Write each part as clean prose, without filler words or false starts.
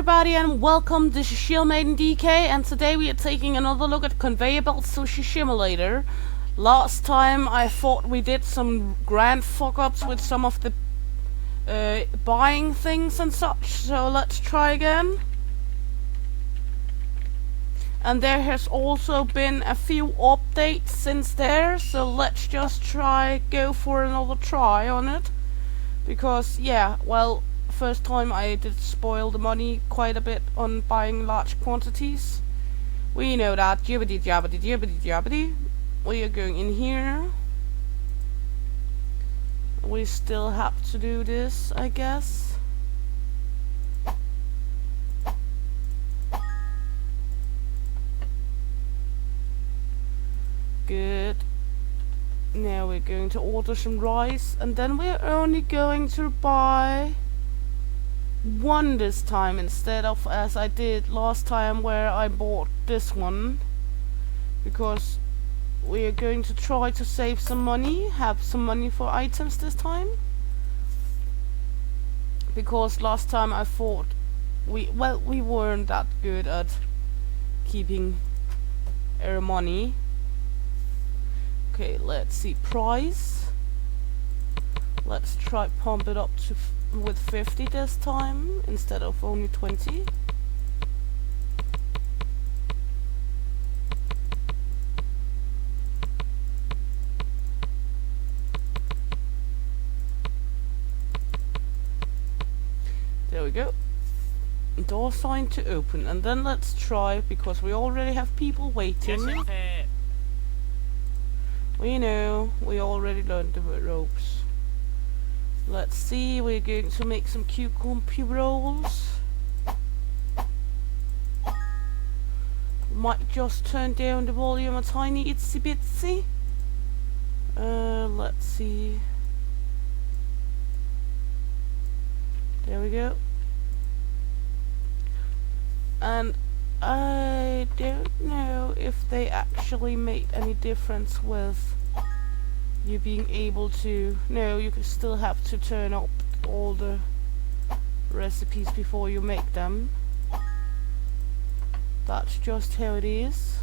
everybody and welcome, this is Shieldmaiden DK and today we are taking another look at Conveyor Belt Sushi Simulator. Last time I thought we did some grand fuck-ups with some of the buying things and such, so let's try again. And there has also been a few updates since there, so let's just go for another try on it. Because, yeah, well, first time I did spoil the money quite a bit on buying large quantities. We know that. Jibbity jabbity jibbity jabbity. We are going in here. We still have to do this, I guess. Good. Now we're going to order some rice, and then we're only going to buy one this time instead of as I did last time where I bought this one, because we are going to try to save some money, have some money for items this time, because last time I thought we weren't that good at keeping our money. Okay, let's see, price. Let's try pump it up to with 50 this time instead of only 20. There we go. Door sign to open, and then let's try, because we already have people waiting. We know, we already learned the ropes. Let's see, we're going to make some cucumber rolls. Might just turn down the volume a tiny itsy bitsy. Let's see. There we go. And I don't know if they actually made any difference with you being able to... No, you can still have to turn up all the recipes before you make them. That's just how it is.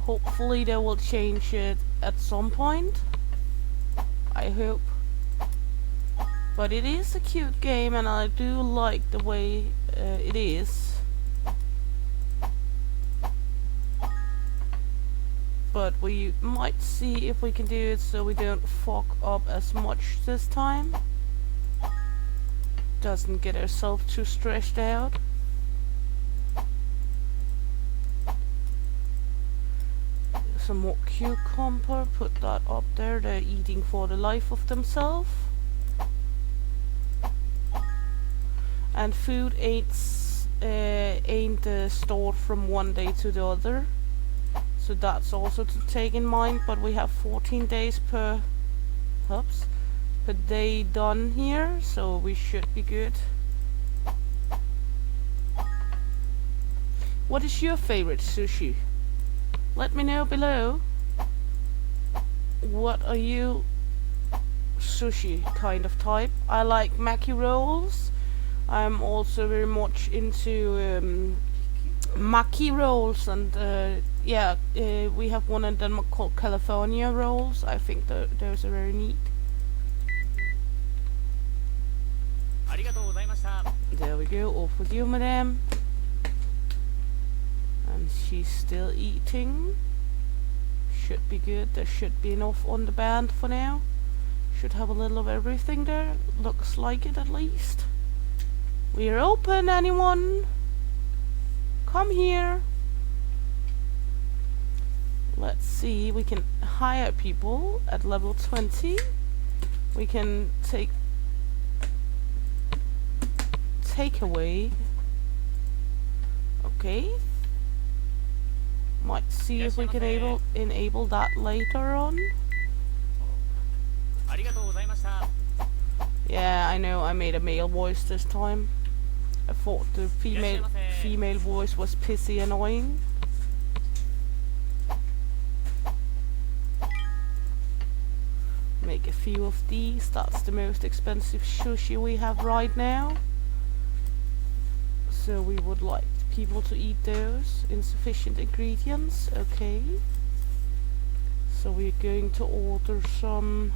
Hopefully they will change it at some point. I hope. But it is a cute game and I do like the way it is. But we might see if we can do it so we don't fuck up as much this time. Doesn't get ourselves too stressed out. Some more cucumber, put that up there. They're eating for the life of themselves. And food ain't stored from one day to the other. So that's also to take in mind, but we have 14 days per day done here, so we should be good. What is your favorite sushi? Let me know below. What are you sushi kind of type? I like maki rolls. I'm also very much into maki rolls, and yeah, we have one in Denmark called California rolls. I think those are very neat. There we go, off with you, madame. And she's still eating. Should be good. There should be enough on the band for now. Should have a little of everything there. Looks like it, at least. We're open, anyone? Come here. Let's see, we can hire people at level 20. We can take away. Okay. Might see if we can enable that later on. Yeah, I know I made a male voice this time. I thought the female voice was pissy annoying. Make a few of these. That's the most expensive sushi we have right now. So we would like people to eat those. Insufficient ingredients, okay. So we're going to order some.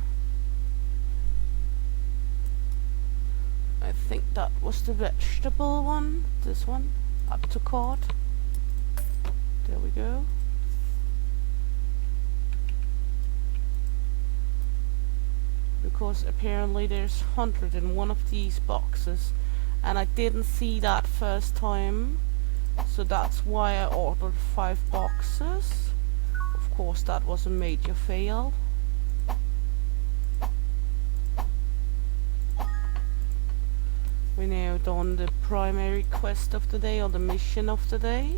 I think that was the vegetable one. This one. Add to cart. There we go. Because apparently there's 101 of these boxes. And I didn't see that first time. So that's why I ordered 5 boxes. Of course that was a major fail. We now done the primary quest of the day, or the mission of the day.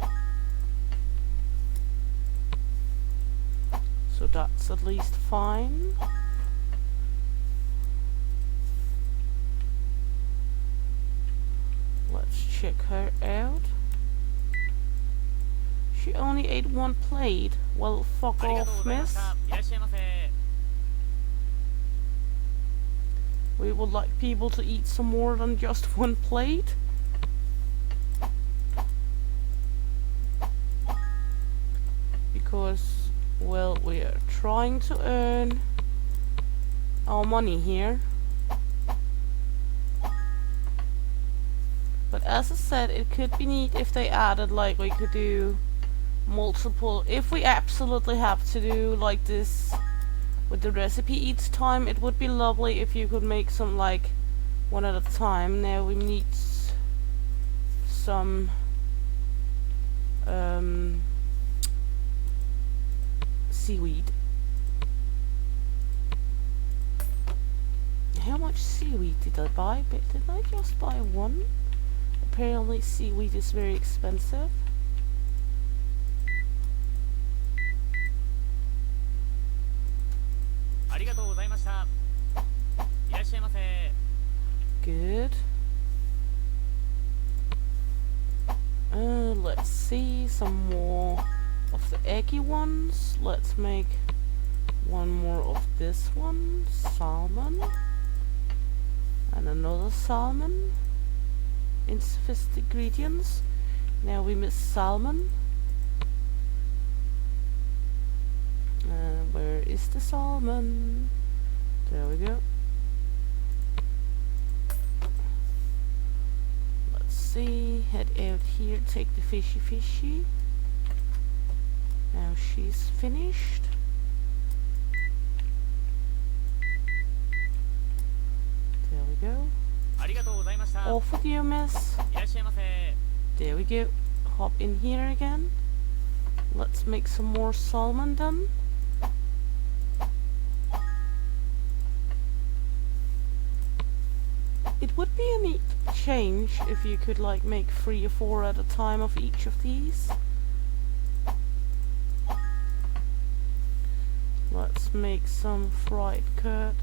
So that's at least fine. Let's check her out. She only ate 1 plate. Well, fuck off, miss. We would like people to eat some more than just 1 plate. Because, well, we are trying to earn our money here. But as I said, it could be neat if they added, like, we could do multiple. If we absolutely have to do like this with the recipe each time, it would be lovely if you could make some like one at a time. Now we need some seaweed. How much seaweed did I buy? But did I just buy 1? Apparently seaweed is very expensive. Good. Let's see, some more of the eggy ones. Let's make 1 more of this one. Salmon. And another salmon. Insufficient ingredients. Now we miss salmon. Where is the salmon? There we go. Let's see. Head out here. Take the fishy. Now she's finished. There we go. Off with you, miss. There we go. Hop in here again. Let's make some more salmon then. It would be a neat change if you could like make 3 or 4 at a time of each of these. Let's make some fried curd.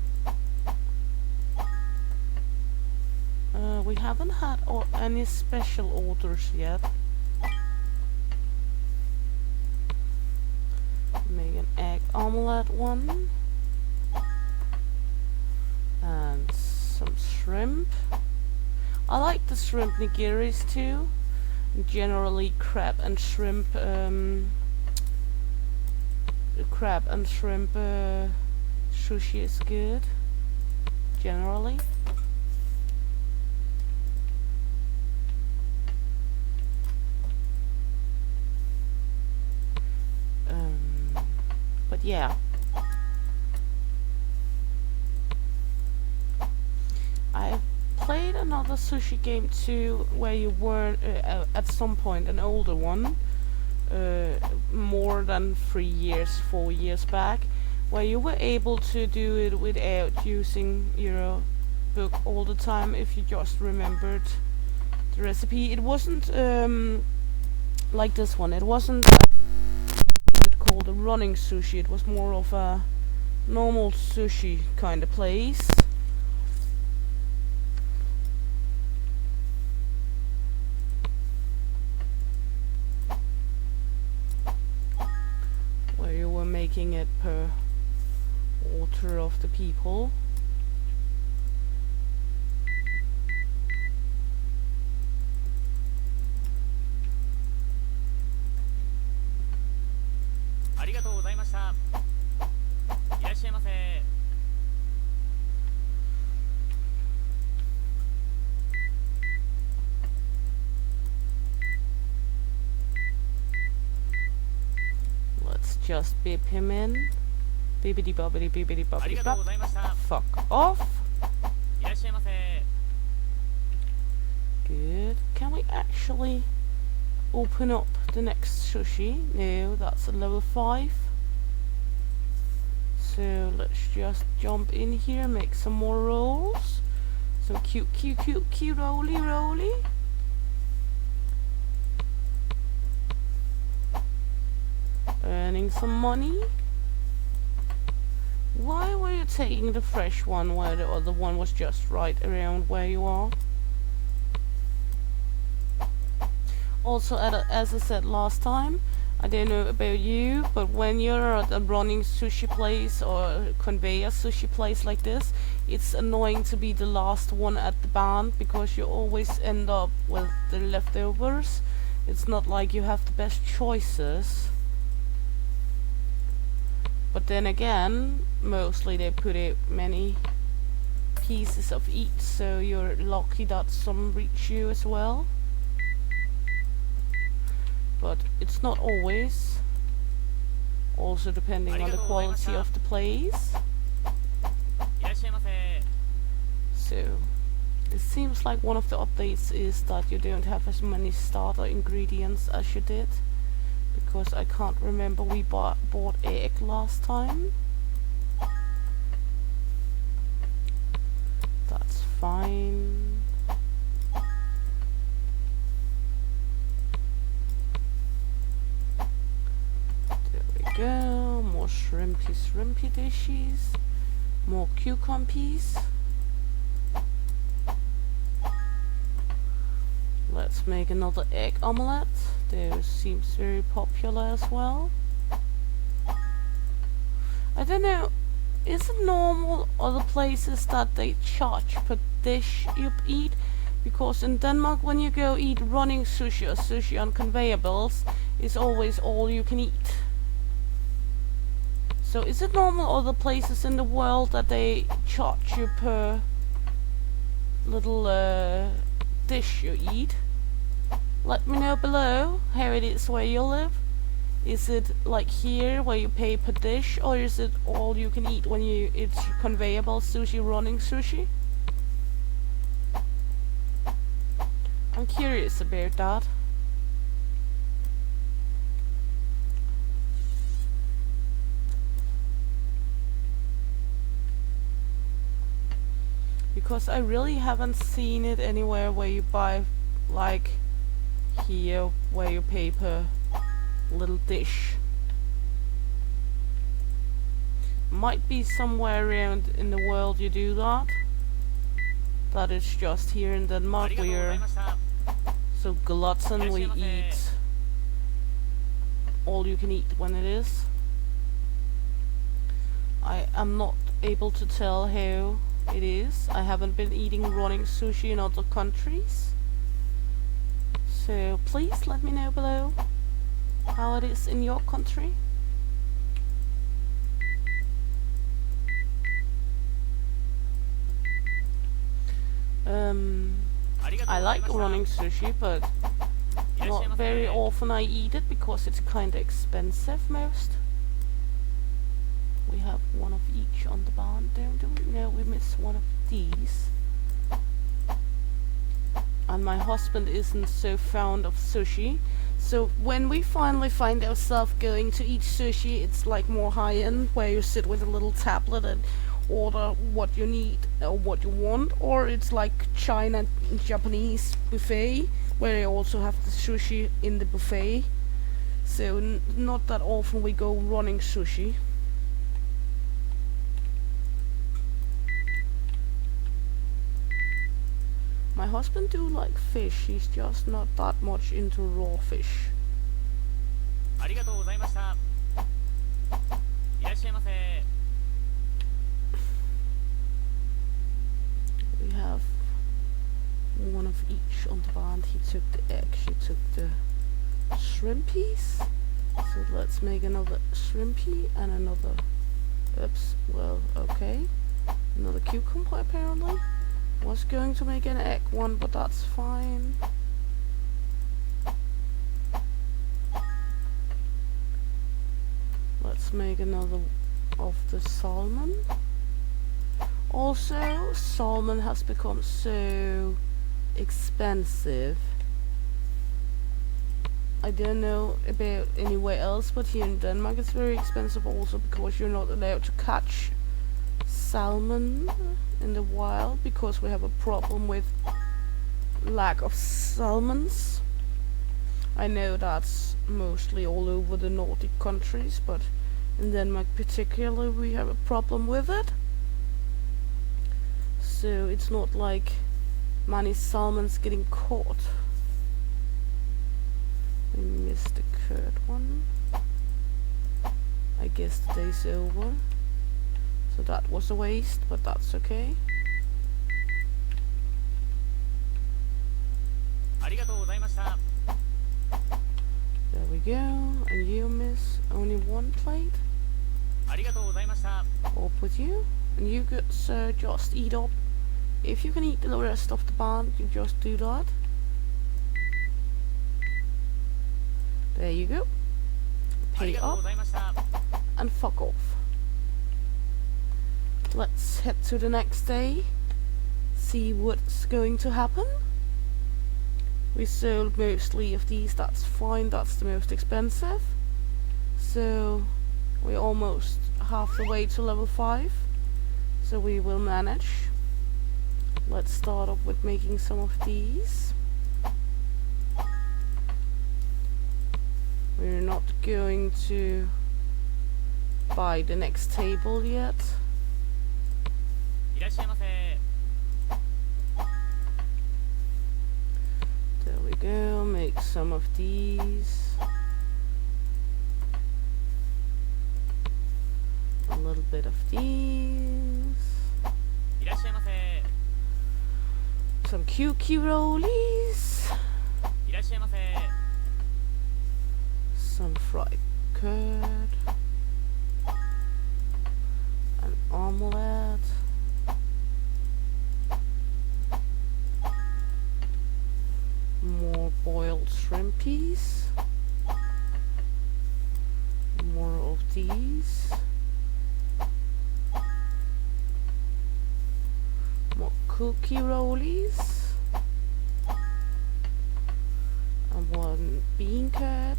We haven't had any special orders yet. Make an egg omelette one. And some shrimp. I like the shrimp nigiris too. Generally crab and shrimp sushi is good. Generally. But yeah. I played another sushi game too, where you were at some point an older one, more than 3 years, 4 years back, where you were able to do it without using your book all the time if you just remembered the recipe. It wasn't like this one. It wasn't called a running sushi. It was more of a normal sushi kind of place. Where you were making it per order of the people. Let's just beep him in. Bibbidi bobbidi bibbidi bobbidi bop. Fuck off. Good. Can we actually open up the next sushi? No, that's a level 5. So let's just jump in here, make some more rolls. Some cute roly. Earning some money. Why were you taking the fresh one where the other one was just right around where you are? Also, as I said last time, I don't know about you, but when you're at a running sushi place or conveyor sushi place like this, it's annoying to be the last one at the band because you always end up with the leftovers. It's not like you have the best choices. But then again, mostly they put out many pieces of each, so you're lucky that some reach you as well. But it's not always. Also depending on the quality of the place. So, it seems like one of the updates is that you don't have as many starter ingredients as you did. Because I can't remember we bought egg last time. That's fine. There we go. More shrimpy dishes. More cucumbers. Let's make another egg omelette. Those seems very popular as well. I don't know, is it normal other places that they charge per dish you eat? Because in Denmark when you go eat running sushi or sushi on conveyor belts, it's always all you can eat. So is it normal other places in the world that they charge you per little dish you eat? Let me know below how it is where you live. Is it like here where you pay per dish, or is it all you can eat when it's conveyor belt sushi, running sushi? I'm curious about that. Because I really haven't seen it anywhere where you buy like here where you pay per little dish. Might be somewhere around in the world you do that. That is just here in Denmark we're so glutton we eat all you can eat when it is. I am not able to tell how it is. I haven't been eating running sushi in other countries. So please let me know below how it is in your country. I like running sushi, but not very often I eat it because it's kinda expensive most. We have one of each on the band, don't we? No, we miss one of these. And my husband isn't so fond of sushi, so when we finally find ourselves going to eat sushi, it's like more high-end, where you sit with a little tablet and order what you need or what you want, or it's like China Japanese buffet, where they also have the sushi in the buffet. So not that often we go running sushi. My husband do like fish, he's just not that much into raw fish. on the band. He took the egg, she took the shrimpies. So let's make another shrimpy and another, oops, well, okay. Another cucumber apparently. Was going to make an egg one, but that's fine. Let's make another of the salmon. Also, salmon has become so expensive. I don't know about anywhere else, but here in Denmark it's very expensive also because you're not allowed to catch salmon in the wild because we have a problem with lack of salmons. I know that's mostly all over the Nordic countries, but in Denmark particularly we have a problem with it. So it's not like many salmons getting caught. I missed the curd one. I guess the day's over. So that was a waste, but that's okay. There we go. And you miss only one plate. Up with you. And you could just eat up. If you can eat the rest of the band, you just do that. There you go. Pay up and fuck off. Let's head to the next day. See what's going to happen. We sold mostly of these, that's fine, that's the most expensive. So we're almost half the way to level 5. So we will manage. Let's start off with making some of these. We're not going to buy the next table yet. There we go, make some of these. A little bit of these. Some QQ rollies. Some fried curd. An omelette. More boiled shrimpies. More of these. More cookie rollies. And one bean curd.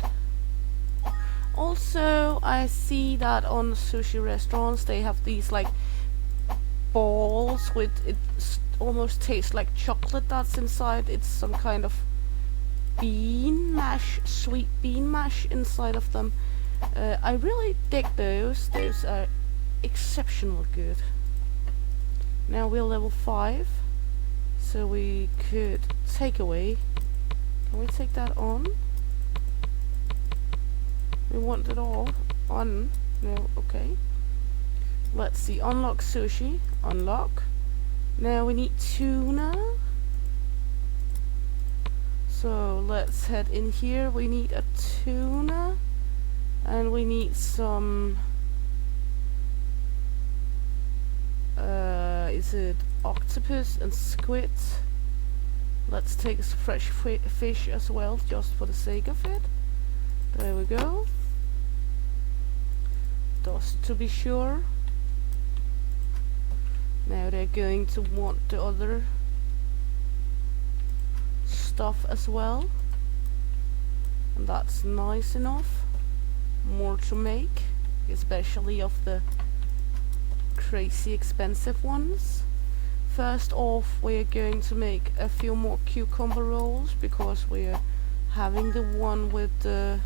Also, I see that on sushi restaurants they have these like balls with it almost tastes like chocolate that's inside. It's some kind of bean mash, sweet bean mash inside of them. I really dig those. Those are exceptional good. Now we're level 5, so we could take away. Can we take that on? We want it all on. No, okay. Let's see. Unlock sushi. Unlock. Now we need tuna. So let's head in here. We need a tuna. And we need some... is it octopus and squid? Let's take fresh fish as well, just for the sake of it. There we go. Just to be sure. Now they're going to want the other stuff as well. And that's nice enough. More to make, especially of the crazy expensive ones. First off, we're going to make a few more cucumber rolls because we're having the one with the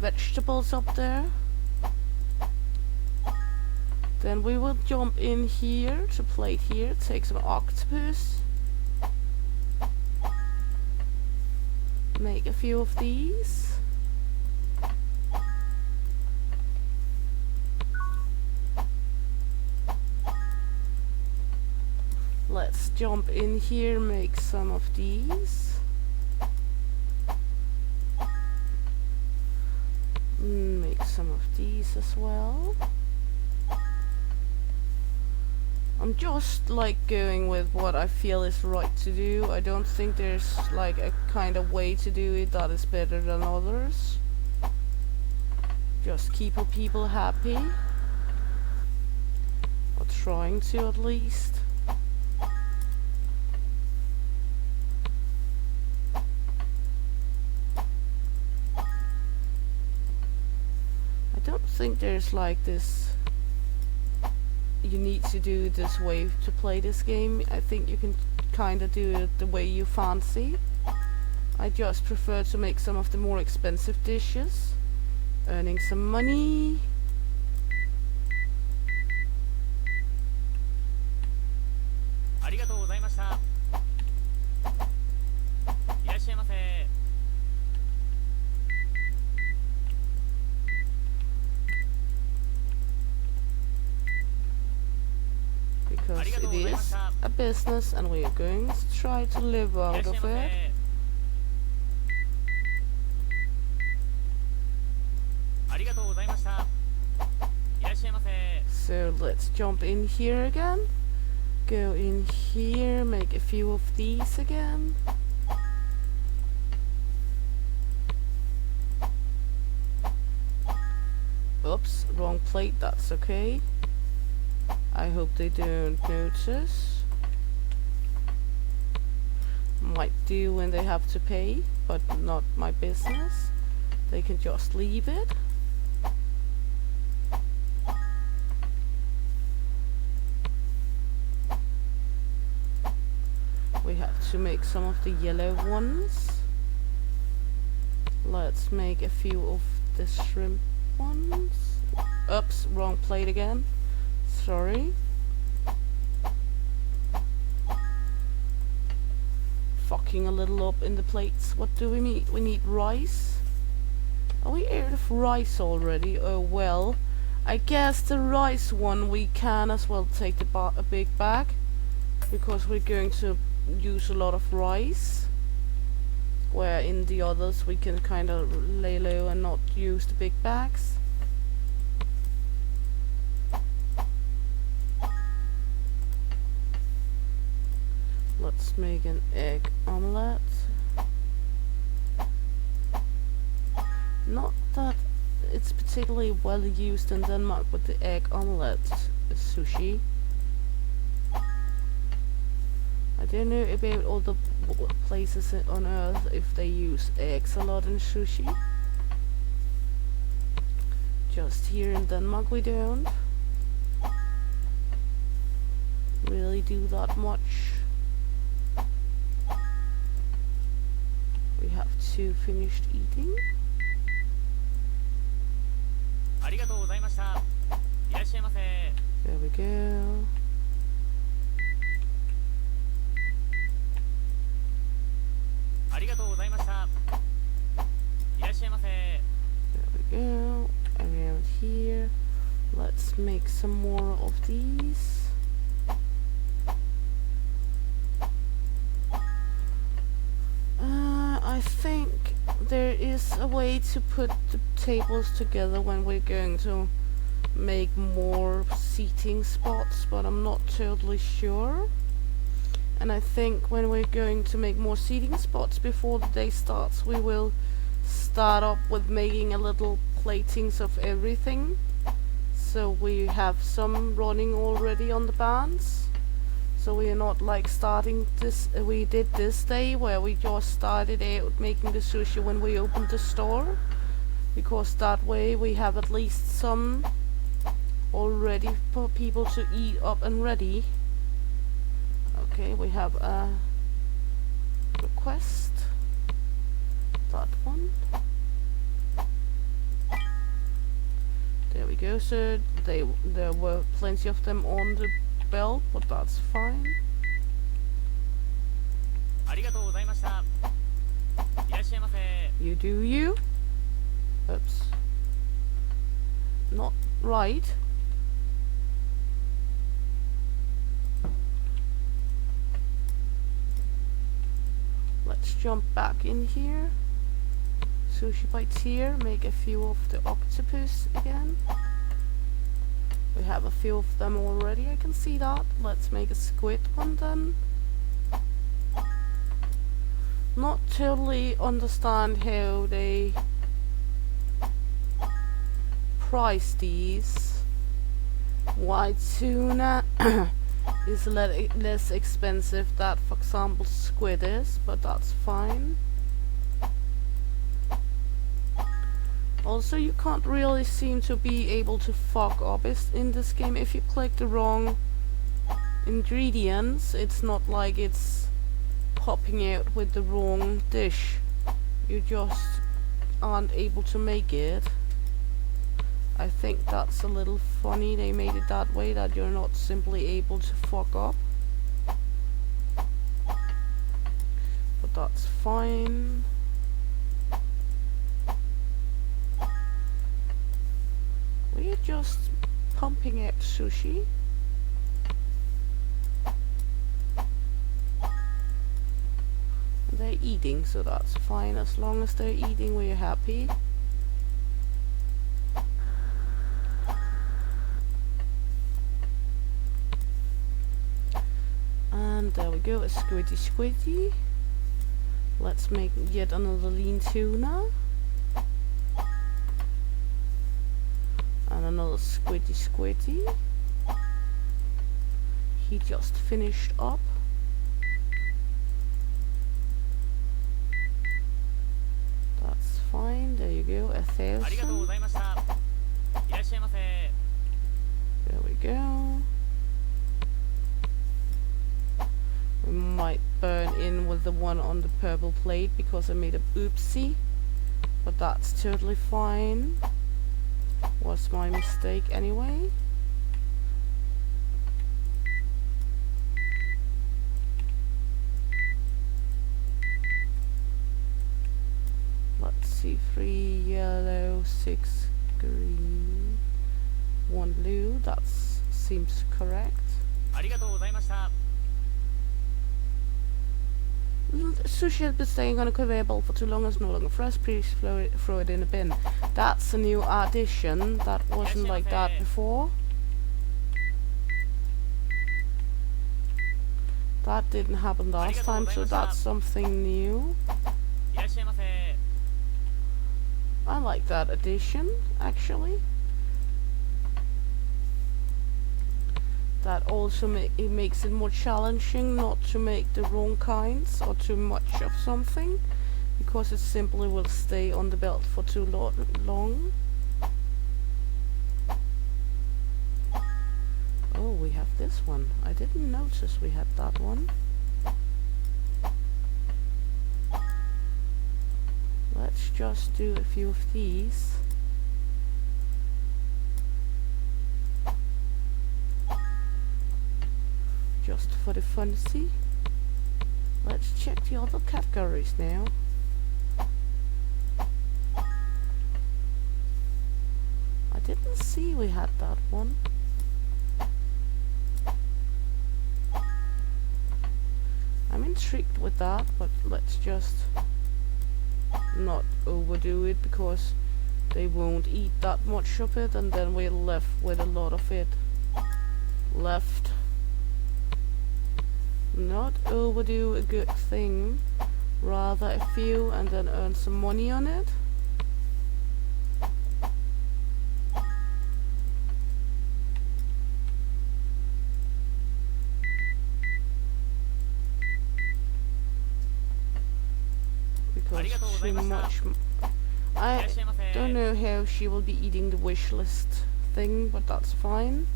vegetables up there. Then we will jump in here to plate here, take some octopus, make a few of these. Let's jump in here, make some of these. Make some of these as well. I'm just like going with what I feel is right to do. I don't think there's like a kind of way to do it that is better than others. Just keep people happy. Or trying to at least. I don't think there's like this, you need to do it this way to play this game. I think you can kind of do it the way you fancy. I just prefer to make some of the more expensive dishes, earning some money. Because it is a business and we are going to try to live out of it. So let's jump in here again. Go in here, make a few of these again. Oops, wrong plate, that's okay. I hope they don't notice. Might do when they have to pay, but not my business. They can just leave it. We have to make some of the yellow ones. Let's make a few of the shrimp ones. Oops, wrong plate again. Sorry. Fucking a little up in the plates. What do we need? We need rice. Are we out of rice already? Oh well. I guess the rice one we can as well take a big bag, because we're going to use a lot of rice, where in the others we can kind of lay low and not use the big bags. Let's make an egg omelette. Not that it's particularly well used in Denmark with the egg omelette sushi. I don't know about all the places on earth if they use eggs a lot in sushi. Just here in Denmark we don't really do that much. We have to finished eating. There we go. There we go. Around here. Let's make some more of these. I think there is a way to put the tables together when we're going to make more seating spots, but I'm not totally sure. And I think when we're going to make more seating spots before the day starts, we will start up with making a little platings of everything, so we have some running already on the bands. So we are not like starting this, we did this day where we just started out making the sushi when we opened the store, because that way we have at least some already for people to eat up and ready. Okay, we have a request. That one. There we go, so there were plenty of them on the bell, but that's fine. You do you. Oops. Not right. let's jump back in here. Sushi bites here. Make a few of the octopus again. We have a few of them already, I can see that. Let's make a squid one then. Not totally understand how they price these. White tuna is less expensive than, for example, squid is, but that's fine. Also, you can't really seem to be able to fuck up in this game. If you click the wrong ingredients, it's not like it's popping out with the wrong dish. You just aren't able to make it. I think that's a little funny. They made it that way, that you're not simply able to fuck up. But that's fine. We're just pumping out sushi. They're eating, so that's fine. As long as they're eating, we're happy. And there we go, a squiddy. Let's make yet another lean tuna. And another squiddy. He just finished up. That's fine, there you go, 1,000. There we go. We might burn in with the one on the purple plate because I made a oopsie. But that's totally fine. Was my mistake anyway. Let's see, 3 yellow, 6 green, 1 blue. That seems correct. Sushi has been staying on a conveyor belt for too long. It's no longer fresh. Please throw it in a bin. That's a new addition. That wasn't like that before. That didn't happen last time, so that's something new. I like that addition, actually. That also it makes it more challenging not to make the wrong kinds or too much of something, because it simply will stay on the belt for too long. Oh, we have this one. I didn't notice we had that one. Let's just do a few of these. Just for the funsy. Let's check the other categories now. I didn't see we had that one. I'm intrigued with that, but let's just not overdo it, because they won't eat that much of it, and then we're left with a lot of it left. Not overdo a good thing, rather a few and then earn some money on it. Because too much. I don't know how she will be eating the wish list thing, but that's fine.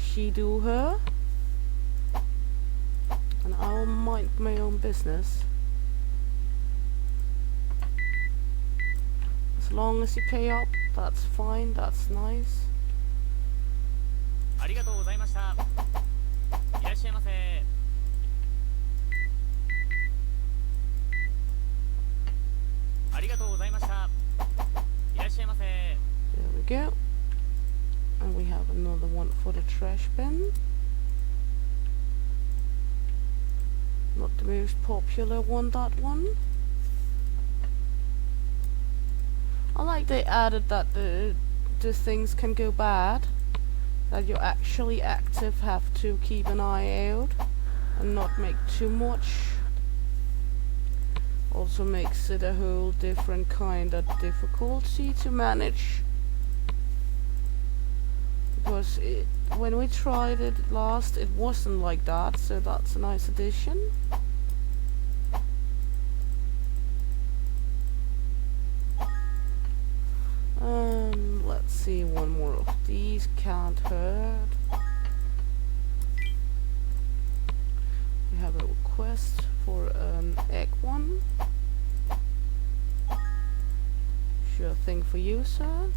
She do her. And I will mind my own business. As long as you pay up, that's fine, that's nice. There we go. And we have another one for the trash bin. Not not the most popular one, that one. I like they added that the things can go bad, that you're actually active, have to keep an eye out and not make too much. Also makes it a whole different kind of difficulty to manage, because when we tried it last it wasn't like that, so that's a nice addition. Let's see, one more of these can't hurt. We have a request for an egg one. Sure thing for you, sir.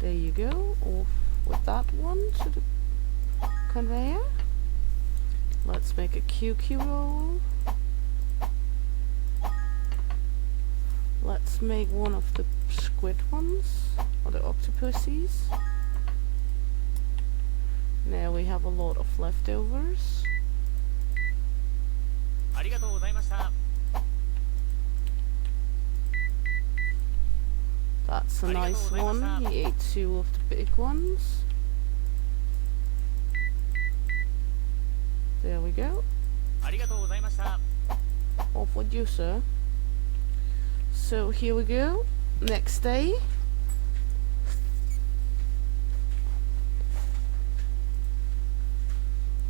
There you go. Off with that one to the conveyor. Let's make a QQ roll. Let's make one of the squid ones, or the octopuses. Now we have a lot of leftovers. That's a nice one. He ate 2 of the big ones. There we go. Off with you, sir. So here we go. Next day.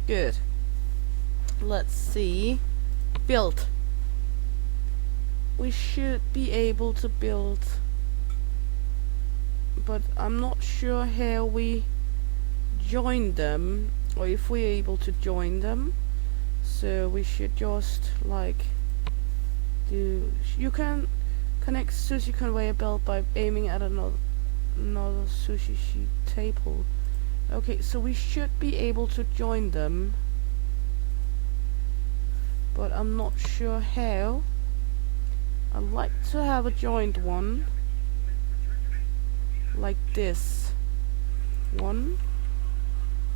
Good. Let's see. Build. We should be able to build, but I'm not sure how we join them, or if we're able to join them. So we should just like do. You can connect sushi conveyor belt by aiming at another sushi sheet table. Okay, so we should be able to join them, but I'm not sure how. I'd like to have a joined one, like this one,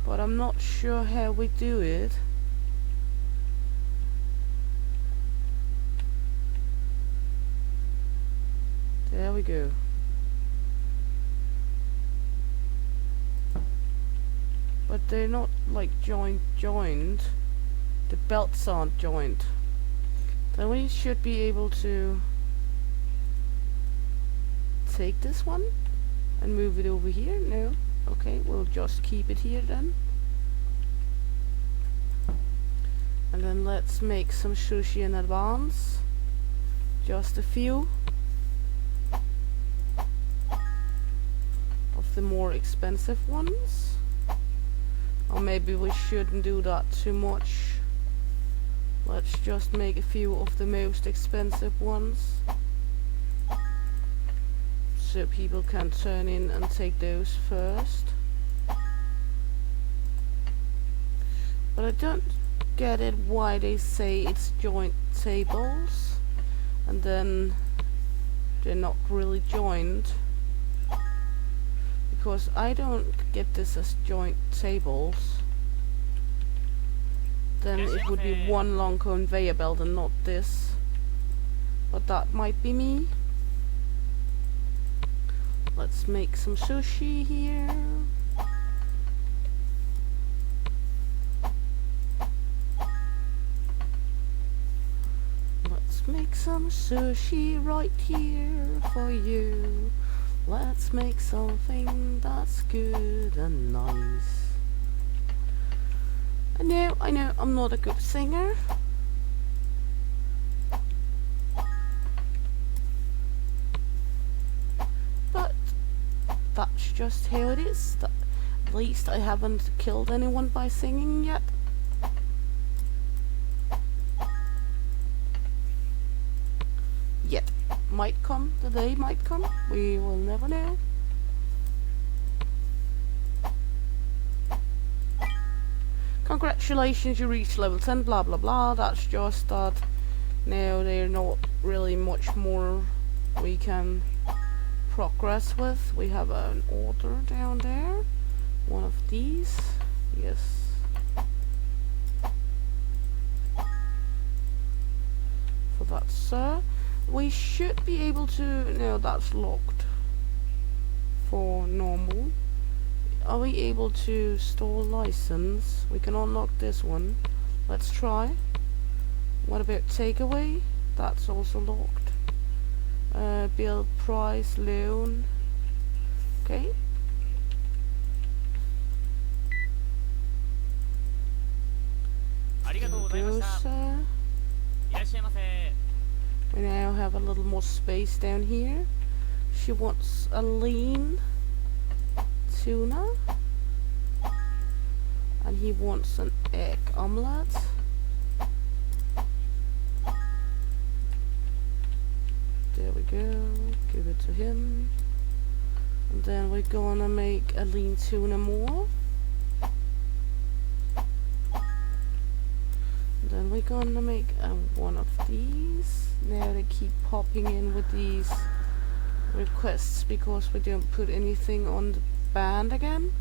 but I'm not sure how we do it. There we go. But they're not like joined. The belts aren't joined. Then we should be able to take this one and move it over here. No. Okay, we'll just keep it here then. And then let's make some sushi in advance. Just a few of the more expensive ones. Or maybe we shouldn't do that too much. Let's just make a few of the most expensive ones, so people can turn in and take those first. But I don't get it why they say it's joint tables and then they're not really joined, because I don't get this as joint tables. Then it would be one long conveyor belt and not this. But that might be me. Let's make some sushi here. Let's make some sushi right here for you. Let's make something that's good and nice. I know, I'm not a good singer. But that's just how it is. At least I haven't killed anyone by singing yet. Yet. Might come, the day might come. We will never know. Congratulations, you reached level 10, blah blah blah. That's just that now there's not really much more we can progress with. We have an order down there. One of these. Yes. that, sir. We should be able to... No, that's locked for normal. Are we able to store license? We can unlock this one. Let's try. What about takeaway? That's also locked. Bill price, loan. Okay. There we go, sir. We now have a little more space down here. She wants a lean tuna. And he wants an egg omelette. There we go. Give it to him. And then we're gonna make a lean tuna more. Then we're gonna make one of these. Now they keep popping in with these requests because we don't put anything on the band again.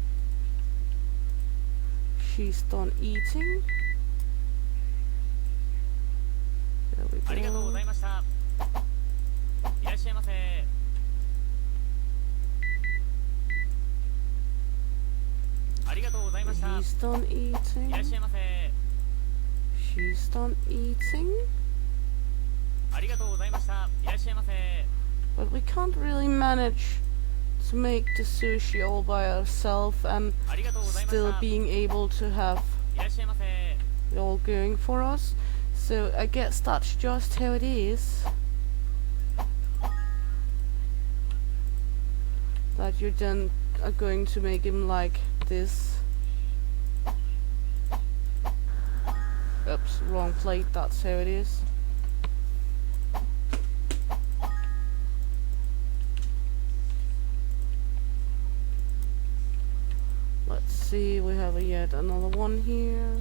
She's done eating. There we go. He's done eating. She's done eating. But we can't really manage to make the sushi all by ourselves and still being able to have it all going for us. So I guess that's just how it is. That you're then going to make him like this. Oops, wrong plate, that's how it is. Let's see, we have yet another one here.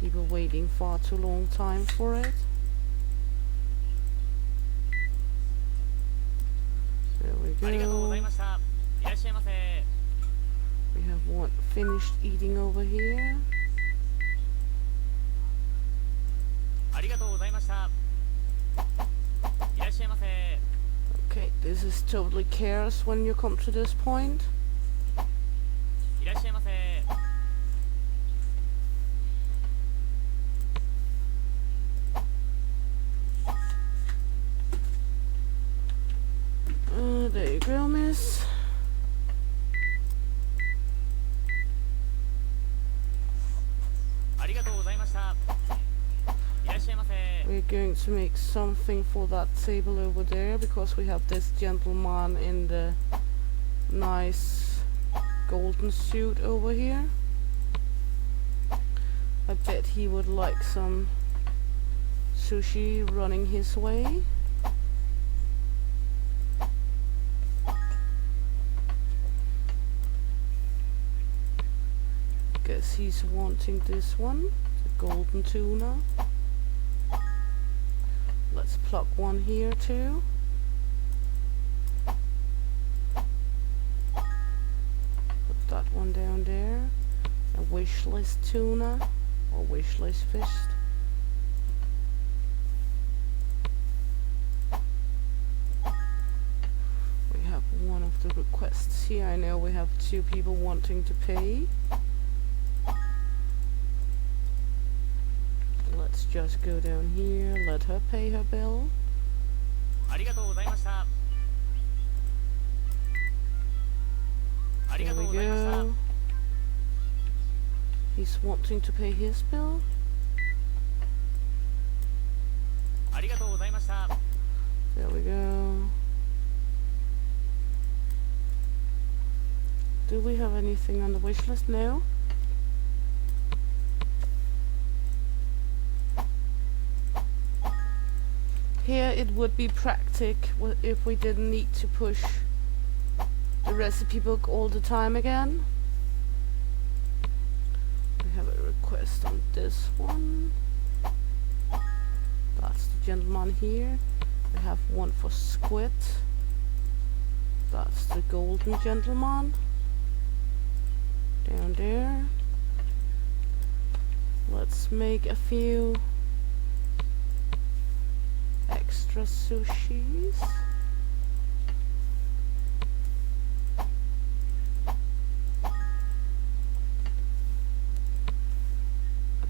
People waiting far too long time for it. There we go. We have one finished eating over here. Okay, this is totally chaos when you come to this point. There you go, miss. We're going to make something for that table over there because we have this gentleman in the nice golden suit over here. I bet he would like some sushi running his way. Guess he's wanting this one, the golden tuna. Let's plug one here too. Put that one down there. A wish list tuna or wish list fish. We have one of the requests here. I know we have 2 people wanting to pay. Let's just go down here, let her pay her bill. There we go. He's wanting to pay his bill. There we go. Do we have anything on the wish list now? Here it would be practical if we didn't need to push the recipe book all the time again. We have a request on this one. That's the gentleman here. We have one for squid. That's the golden gentleman. down there. Let's make a few extra sushis.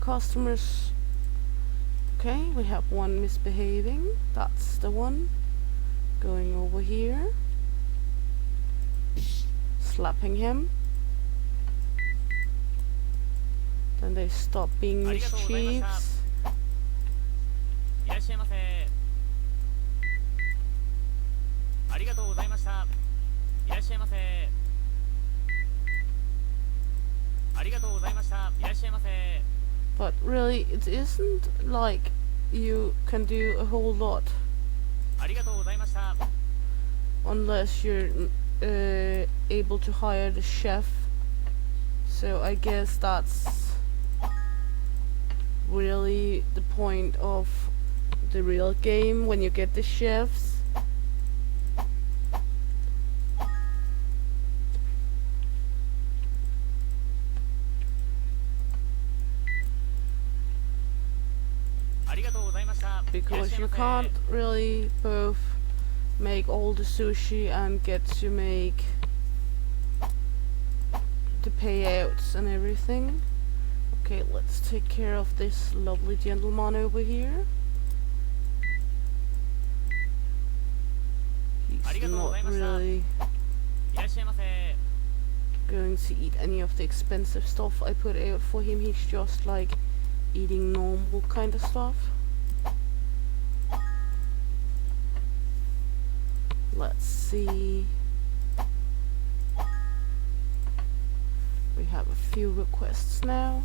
Customers. Okay, we have one misbehaving. That's the one. Going over here. Slapping him. Then they stop being mischiefs. But really, it isn't like you can do a whole lot unless you're able to hire the chef. So I guess that's really the point of the real game, when you get the chefs. Because you can't really both make all the sushi and get to make the payouts and everything. Okay, let's take care of this lovely gentleman over here. He's not really going to eat any of the expensive stuff I put out for him. He's just like eating normal kind of stuff. Let's see. We have a few requests now.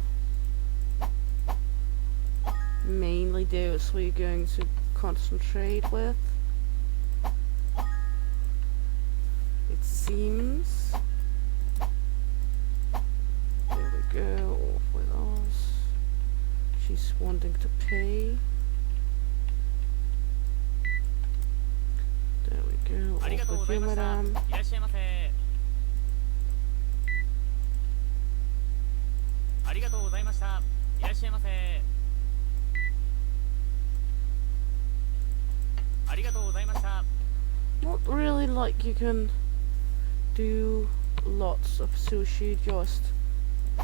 Mainly those we're going to concentrate with. It seems. There we go, off with us. She's wanting to pay. There we go, off with you, madam. Not really like you can do lots of sushi just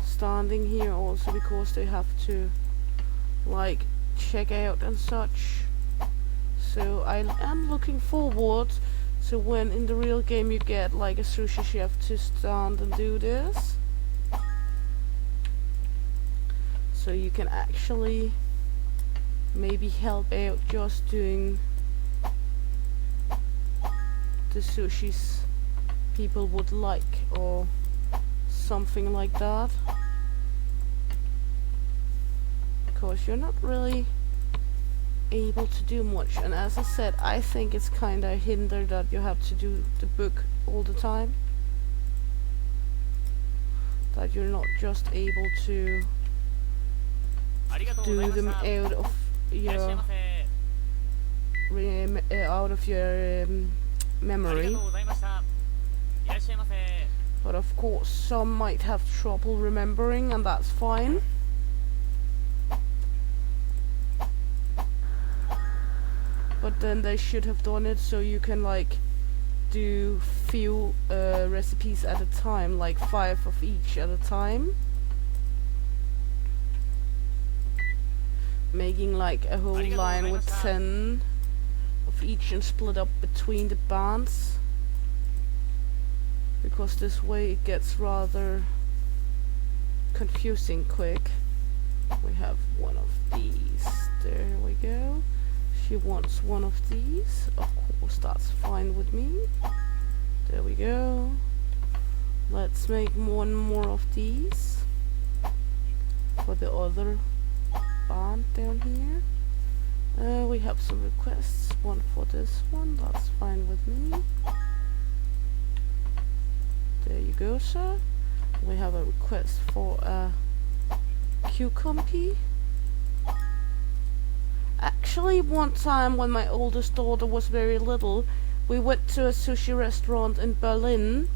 standing here, also because they have to like check out and such. So I am looking forward to when in the real game you get like a sushi chef to stand and do this. So you can actually maybe help out just doing the sushis people would like, or something like that. Because you're not really able to do much, and as I said, I think it's kinda hindered that you have to do the book all the time, that you're not just able to do them out of your memory. But of course some might have trouble remembering, and that's fine. But then they should have done it so you can like do few recipes at a time, like 5 of each at a time, making like a whole line with 10 of each and split up between the bands, because this way it gets rather confusing quick. We have one of these, there we go. She wants one of these, of course that's fine with me. There we go. Let's make one more of these for the other band down here. We have some requests, one for this one, that's fine with me. There you go, sir. We have a request for a cucumber. Actually, one time when my oldest daughter was very little, we went to a sushi restaurant in Berlin,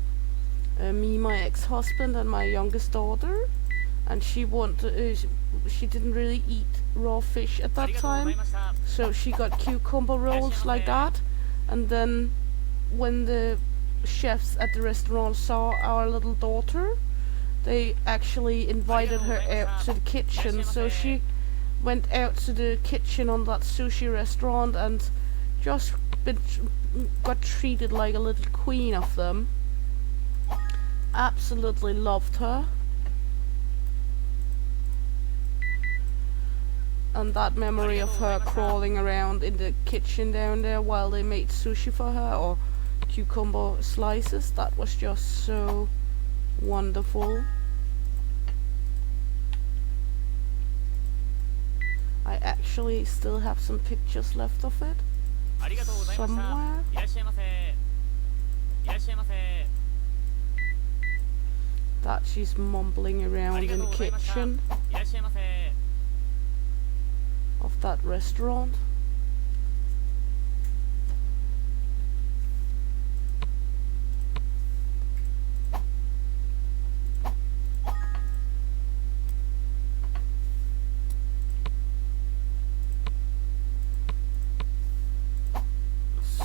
me, my ex-husband, and my youngest daughter, and she she didn't really eat raw fish at that time, so she got cucumber rolls like that. And then when the chefs at the restaurant saw our little daughter, they actually invited her out to the kitchen, so she went out to the kitchen on that sushi restaurant and just got treated like a little queen of them. Absolutely loved her. And that memory of her crawling around in the kitchen down there while they made sushi for her, or cucumber slices, that was just so wonderful. I actually still have some pictures left of it somewhere. That she's mumbling around in the kitchen of that restaurant.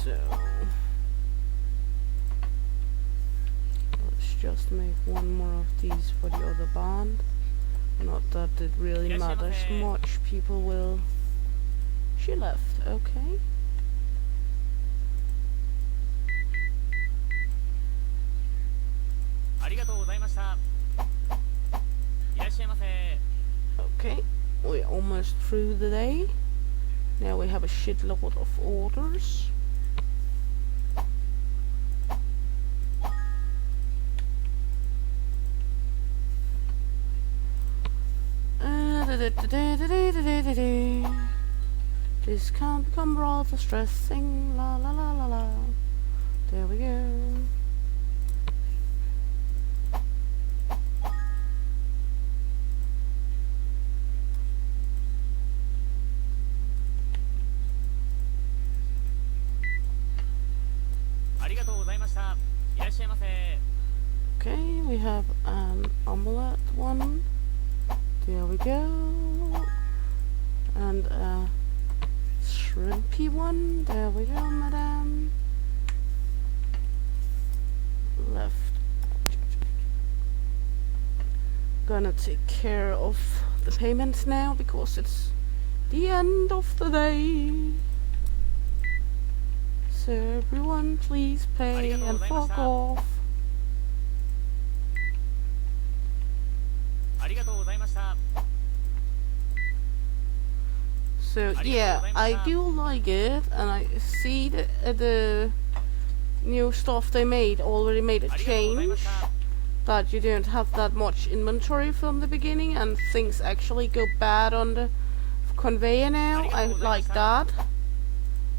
So let's just make one more of these for the other band. Not that it really matters much. People will... She left, okay. Okay, we're almost through the day. Now we have a shitload of orders. This can become rather stressing, la la la la la. There we go. Okay, we have an omelette one. There we go. And a shrimpy one. There we go, madame. Left. Gonna take care of the payments now because it's the end of the day. So everyone please pay and fuck off. So yeah, I do like it, and I see the new stuff they already made a change, that you don't have that much inventory from the beginning and things actually go bad on the conveyor now. I like that,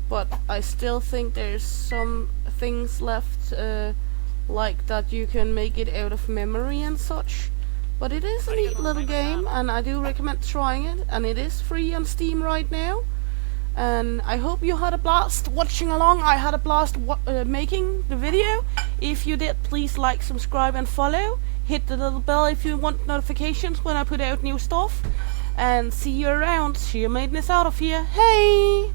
but I still think there's some things left, like that you can make it out of memory and such. But it is a neat little game, and I do recommend trying it, and it is free on Steam right now. And I hope you had a blast watching along. I had a blast making the video. If you did, please like, subscribe and follow. Hit the little bell if you want notifications when I put out new stuff. And see you around. See you madeness out of here. Hey!